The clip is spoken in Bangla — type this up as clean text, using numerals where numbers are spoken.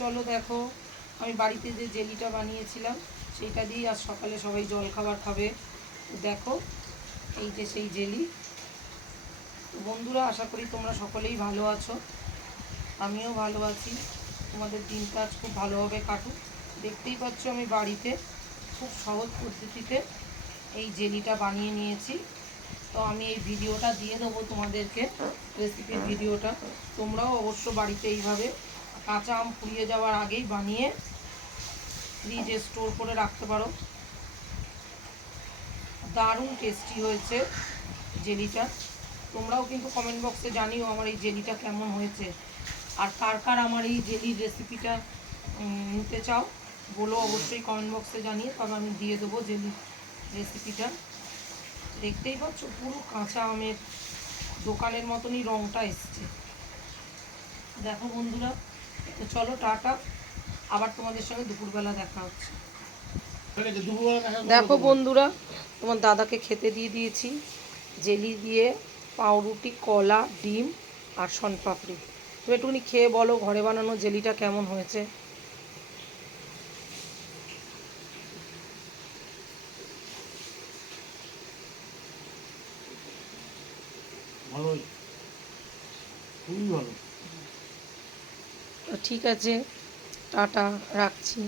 চলো দেখো আমি বাড়িতে যে জেলিটা বানিয়েছিলাম সেইটা দিয়েই আজ সকালে সবাই জলখাবার খাবে। দেখো এই যে সেই জেলি। তো বন্ধুরা, আশা করি তোমরা সকলেই ভালো আছো, আমিও ভালো আছি। তোমাদের দিনটা আজ খুব ভালোভাবে কাটুক। দেখতেই পাচ্ছ আমি বাড়িতে খুব সহজ পদ্ধতিতে এই জেলিটা বানিয়ে নিয়েছি। তো আমি এই ভিডিওটা দিয়ে দেবো তোমাদেরকে, রেসিপির ভিডিওটা। তোমরাও অবশ্য বাড়িতে এইভাবে কাঁচা আম ফুরিয়ে যাওয়ার আগেই বানিয়ে ফ্রিজে স্টোর করে রাখতে পারো। দারুণ টেস্টি হয়েছে জেলিটা। তোমরাও কিন্তু কমেন্ট বক্সে জানিও আমার এই জেলিটা কেমন হয়েছে, আর কার কার আমার এই জেলির রেসিপিটা নিতে চাও বলো অবশ্যই কমেন্ট বক্সে জানিয়ে, তবে আমি দিয়ে দেবো জেলির রেসিপিটা। দেখতেই পাচ্ছ পুরো কাঁচা আমের দোকানের মতনই রঙটা এসছে। দেখো বন্ধুরা, তো চলো টাটা, আবার তোমাদের সঙ্গে দুপুরবেলা দেখা হচ্ছে। দেখো বন্ধুরা, তোমার দাদাকে খেতে দিয়ে দিয়েছি জেলি দিয়ে পাউরুটি, কলা, ডিম আর শনপাপড়ি। তুমি একটুখানি খেয়ে বলো ঘরে বানানো জেলিটা কেমন হয়েছে। ভালোই, খুবই ভালো। ঠিক আছে, টাটা, রাখছি।